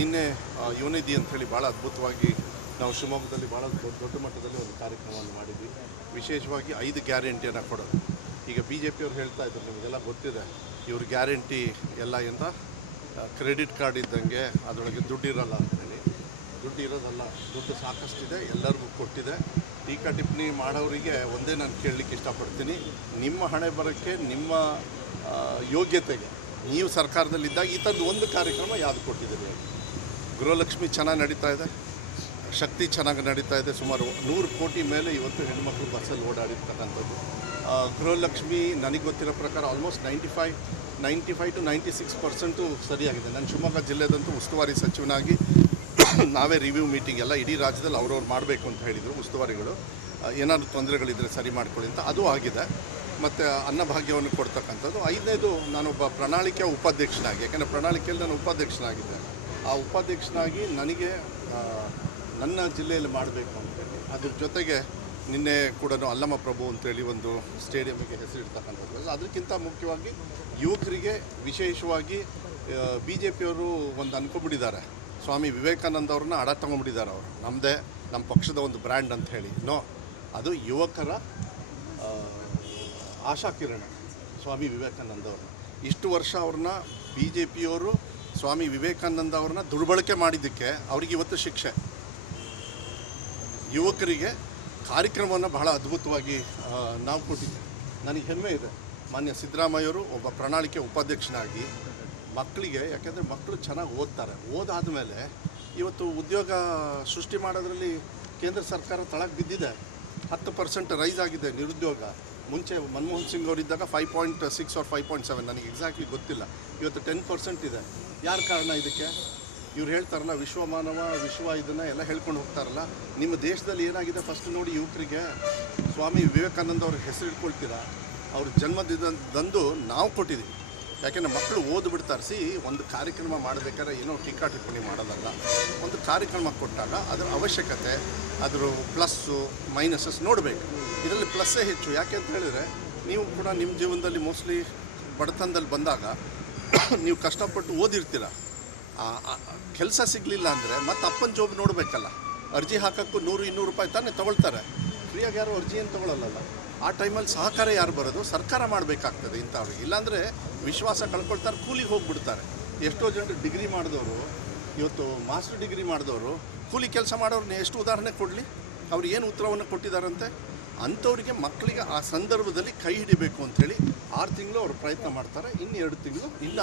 ನಿನ್ನೆ ಯುವನಿಧಿ ಅಂಥೇಳಿ ಭಾಳ ಅದ್ಭುತವಾಗಿ ನಾವು ಶಿವಮೊಗ್ಗದಲ್ಲಿ ಭಾಳ ದೊಡ್ಡ ಮಟ್ಟದಲ್ಲಿ ಒಂದು ಕಾರ್ಯಕ್ರಮವನ್ನು ಮಾಡಿದ್ವಿ. ವಿಶೇಷವಾಗಿ ಐದು ಗ್ಯಾರಂಟಿಯನ್ನು ಕೊಡೋದು. ಈಗ ಬಿ ಜೆ ಪಿಯವ್ರು ಹೇಳ್ತಾ ಇದ್ರು, ನಿಮಗೆಲ್ಲ ಗೊತ್ತಿದೆ, ಇವ್ರ ಗ್ಯಾರಂಟಿ ಎಲ್ಲ ಎಂತ? ಕ್ರೆಡಿಟ್ ಕಾರ್ಡ್ ಇದ್ದಂಗೆ ಅದರೊಳಗೆ ದುಡ್ಡು ಇರಲ್ಲ ಅಂತೇಳಿ ದುಡ್ಡು ಇರೋದಲ್ಲ, ದುಡ್ಡು ಸಾಕಷ್ಟಿದೆ, ಎಲ್ಲರಿಗೂ ಕೊಟ್ಟಿದೆ. ಟೀಕಾ ಟಿಪ್ಪಣಿ ಮಾಡೋರಿಗೆ ಒಂದೇ ನಾನು ಕೇಳಲಿಕ್ಕೆ ಇಷ್ಟಪಡ್ತೀನಿ. ನಿಮ್ಮ ಹಣೆ ಬರೋಕ್ಕೆ, ನಿಮ್ಮ ಯೋಗ್ಯತೆಗೆ, ನೀವು ಸರ್ಕಾರದಲ್ಲಿದ್ದಾಗ ಈ ಥರದ್ದು ಒಂದು ಕಾರ್ಯಕ್ರಮ ಯಾವುದು ಕೊಟ್ಟಿದ್ದೀರಿ? ಗೃಹಲಕ್ಷ್ಮಿ ಚೆನ್ನಾಗಿ ನಡೀತಾ ಇದೆ. ಶಕ್ತಿ ಚೆನ್ನಾಗಿ ನಡೀತಾ ಇದೆ. ಸುಮಾರು ನೂರು ಕೋಟಿ ಮೇಲೆ ಇವತ್ತು ಹೆಣ್ಮಕ್ಳು ಬಸ್ಸಲ್ಲಿ ಓಡಾಡಿರ್ತಕ್ಕಂಥದ್ದು. ಗೃಹಲಕ್ಷ್ಮಿ ನನಗೆ ಗೊತ್ತಿರೋ ಪ್ರಕಾರ almost ninety five ninety five to ninety six percent ಸರಿಯಾಗಿದೆ. ನಾನು ಶಿವಮೊಗ್ಗ ಜಿಲ್ಲೆದಂತೂ ಉಸ್ತುವಾರಿ ಸಚಿವನಾಗಿ ನಾವೇ ರಿವ್ಯೂ ಮೀಟಿಂಗ್ ಎಲ್ಲ ಇಡೀ ರಾಜ್ಯದಲ್ಲಿ ಅವ್ರವ್ರು ಮಾಡಬೇಕು ಅಂತ ಹೇಳಿದರು ಉಸ್ತುವಾರಿಗಳು. ಏನಾದರೂ ತೊಂದರೆಗಳಿದ್ದರೆ ಸರಿ ಮಾಡ್ಕೊಳ್ಳಿ ಅಂತ ಅದು ಆಗಿದೆ. ಮತ್ತು ಅನ್ನಭಾಗ್ಯವನ್ನು ಕೊಡ್ತಕ್ಕಂಥದ್ದು. ಐದನೇದು ನಾನೊಬ್ಬ ಪ್ರಣಾಳಿಕೆಯ ಉಪಾಧ್ಯಕ್ಷನಾಗಿ, ಯಾಕೆಂದರೆ ಪ್ರಣಾಳಿಕೆಯಲ್ಲಿ ನಾನು ಉಪಾಧ್ಯಕ್ಷನಾಗಿದ್ದೆ ಆ ಉಪಾಧ್ಯಕ್ಷನಾಗಿ ನನಗೆ ನನ್ನ ಜಿಲ್ಲೆಯಲ್ಲಿ ಮಾಡಬೇಕು ಅಂತೇಳಿ ಅದ್ರ ಜೊತೆಗೆ ನಿನ್ನೆ ಕೂಡ ಅಲ್ಲಮ್ಮ ಪ್ರಭು ಅಂತೇಳಿ ಒಂದು ಸ್ಟೇಡಿಯಮ್ಗೆ ಹೆಸರಿಡ್ತಕ್ಕಂಥದ್ದು. ಅದಕ್ಕಿಂತ ಮುಖ್ಯವಾಗಿ ಯುವಕರಿಗೆ ವಿಶೇಷವಾಗಿ ಬಿ ಜೆ ಪಿಯವರು ಒಂದು ಅನ್ಕೊಂಡ್ಬಿಟ್ಟಿದ್ದಾರೆ. ಸ್ವಾಮಿ ವಿವೇಕಾನಂದ ಅವ್ರನ್ನ ಅಡ ತಗೊಂಡ್ಬಿಟ್ಟಿದ್ದಾರೆ ಅವರು. ನಮ್ಮದೇ ನಮ್ಮ ಪಕ್ಷದ ಒಂದು ಬ್ರ್ಯಾಂಡ್ ಅಂತ ಹೇಳಿ. ನೋ, ಅದು ಯುವಕರ ಆಶಾಕಿರಣ. ಸ್ವಾಮಿ ವಿವೇಕಾನಂದ ಅವರು. ಇಷ್ಟು ವರ್ಷ ಅವ್ರನ್ನ ಬಿ ಜೆ ಪಿಯವರು ಸ್ವಾಮಿ ವಿವೇಕಾನಂದ ಅವ್ರನ್ನ ದುರ್ಬಳಕೆ ಮಾಡಿದ್ದಕ್ಕೆ ಅವ್ರಿಗೆ ಇವತ್ತು ಶಿಕ್ಷೆ. ಯುವಕರಿಗೆ ಕಾರ್ಯಕ್ರಮವನ್ನು ಬಹಳ ಅದ್ಭುತವಾಗಿ ನಾವು ಕೊಟ್ಟಿದ್ದೆ ನನಗೆ ಹೆಮ್ಮೆ ಇದೆ. ಮಾನ್ಯ ಸಿದ್ದರಾಮಯ್ಯವರು ಒಬ್ಬ ಪ್ರಣಾಳಿಕೆ ಉಪಾಧ್ಯಕ್ಷನಾಗಿ ಮಕ್ಕಳಿಗೆ, ಯಾಕೆಂದರೆ ಮಕ್ಕಳು ಚೆನ್ನಾಗಿ ಓದ್ತಾರೆ. ಓದಾದ ಮೇಲೆ ಇವತ್ತು ಉದ್ಯೋಗ ಸೃಷ್ಟಿ ಮಾಡೋದ್ರಲ್ಲಿ ಕೇಂದ್ರ ಸರ್ಕಾರ ತಳಕ್ಕೆ ಬಿದ್ದಿದೆ. ಹತ್ತು ಪರ್ಸೆಂಟ್ ರೈಸ್ ಆಗಿದೆ ನಿರುದ್ಯೋಗ. ಮುಂಚೆ Manmohan Singh ಅವರಿದ್ದಾಗ five point six or five point seven ನನಗೆ ಎಕ್ಸಾಕ್ಟ್ಲಿ ಗೊತ್ತಿಲ್ಲ. ಇವತ್ತು ಟೆನ್ ಪರ್ಸೆಂಟ್ ಇದೆ. ಯಾರು ಕಾರಣ ಇದಕ್ಕೆ? ಇವ್ರು ಹೇಳ್ತಾರಲ್ಲ, ವಿಶ್ವ ಮಾನವ, ವಿಶ್ವ ಇದನ್ನು ಎಲ್ಲ ಹೇಳ್ಕೊಂಡು ಹೋಗ್ತಾರಲ್ಲ. ನಿಮ್ಮ ದೇಶದಲ್ಲಿ ಏನಾಗಿದೆ ಫಸ್ಟ್ ನೋಡಿ ಯುವಕರಿಗೆ? ಸ್ವಾಮಿ ವಿವೇಕಾನಂದ ಅವ್ರ ಹೆಸರು ಇಟ್ಕೊಳ್ತೀರಾ? ಅವ್ರ ಜನ್ಮದಿನದಂದು ನಾವು ಕೊಟ್ಟಿದ್ದೀವಿ ಯಾಕೆಂದರೆ ಮಕ್ಕಳು ಓದ್ಬಿಡ್ತಾರೆ. ಸಿ, ಒಂದು ಕಾರ್ಯಕ್ರಮ ಮಾಡಬೇಕಾದ್ರೆ ಏನೋ ಟೀಕಾ ಟಿಪ್ಪಣಿ ಮಾಡೋದಲ್ಲ. ಒಂದು ಕಾರ್ಯಕ್ರಮ ಕೊಟ್ಟಾಗ ಅದರ ಅವಶ್ಯಕತೆ, ಅದರ ಪ್ಲಸ್ಸು ಮೈನಸಸ್ ನೋಡಬೇಕು. ಇದರಲ್ಲಿ ಪ್ಲಸ್ಸೇ ಹೆಚ್ಚು. ಯಾಕೆ ಅಂತ ಹೇಳಿದರೆ, ನೀವು ಕೂಡ ನಿಮ್ಮ ಜೀವನದಲ್ಲಿ ಮೋಸ್ಟ್ಲಿ ಬಡತನದಲ್ಲಿ ಬಂದಾಗ ನೀವು ಕಷ್ಟಪಟ್ಟು ಓದಿರ್ತೀರ. ಕೆಲಸ ಸಿಗಲಿಲ್ಲ ಅಂದರೆ ಮತ್ತೆ ಅಪ್ಪನ ಜಾಬ್ ನೋಡಬೇಕಲ್ಲ. ಅರ್ಜಿ ಹಾಕೋಕ್ಕೂ ನೂರು, ಇನ್ನೂರು ರೂಪಾಯಿ ತಾನೇ ತೊಗೊಳ್ತಾರೆ. ಫ್ರೀಯಾಗಿ ಯಾರು ಅರ್ಜಿ ಏನು ತೊಗೊಳ್ಳಲ್ಲ ಆ ಟೈಮಲ್ಲಿ ಸಹಕಾರ ಯಾರು ಬರೋದು? ಸರ್ಕಾರ ಮಾಡಬೇಕಾಗ್ತದೆ ಇಂಥವ್ರಿಗೆ. ಇಲ್ಲಾಂದರೆ ವಿಶ್ವಾಸ ಕಳ್ಕೊಳ್ತಾರೆ, ಕೂಲಿಗೆ ಹೋಗಿಬಿಡ್ತಾರೆ. ಎಷ್ಟೋ ಜನರು ಡಿಗ್ರಿ ಮಾಡಿದವರು, ಇವತ್ತು ಮಾಸ್ಟರ್ ಡಿಗ್ರಿ ಮಾಡಿದವರು, ಕೂಲಿ ಕೆಲಸ ಮಾಡೋರನ್ನ ಎಷ್ಟು ಉದಾಹರಣೆ ಕೊಡಲಿ? ಅವ್ರು ಏನು ಉತ್ತರವನ್ನು ಕೊಟ್ಟಿದ್ದಾರಂತೆ? ಅಂಥವ್ರಿಗೆ ಮಕ್ಕಳಿಗೆ ಆ ಸಂದರ್ಭದಲ್ಲಿ ಕೈ ಹಿಡಿಬೇಕು ಅಂಥೇಳಿ ಆರು ತಿಂಗಳು ಅವರು ಪ್ರಯತ್ನ ಮಾಡ್ತಾರೆ. ಇನ್ನು ಎರಡು ತಿಂಗಳು ಇಲ್ಲ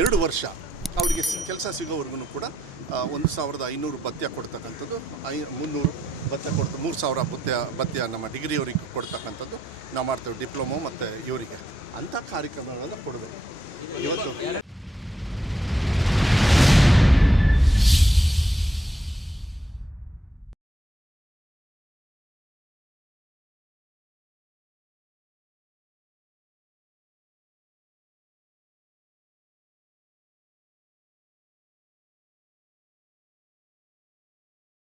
ಎರಡು ವರ್ಷ ಅವರಿಗೆ ಕೆಲಸ ಸಿಗೋವರೆಗೂ ಕೂಡ ಒಂದು ಸಾವಿರದ ಐನೂರು ಭತ್ಯ ಕೊಡ್ತಕ್ಕಂಥದ್ದು, ಐ, ಮುನ್ನೂರು ಭತ್ಯ ಕೊಡ್ತ, ಮೂರು ಸಾವಿರ ಭತ್ಯ ಭತ್ಯ ನಮ್ಮ ಡಿಗ್ರಿಯವರಿಗೆ ಕೊಡ್ತಕ್ಕಂಥದ್ದು. ನಾವು ಮಾಡ್ತೇವೆ ಡಿಪ್ಲೊಮೊ ಮತ್ತು ಇವರಿಗೆ. ಅಂಥ ಕಾರ್ಯಕ್ರಮಗಳನ್ನು ಕೊಡಬೇಕು. ಇವತ್ತು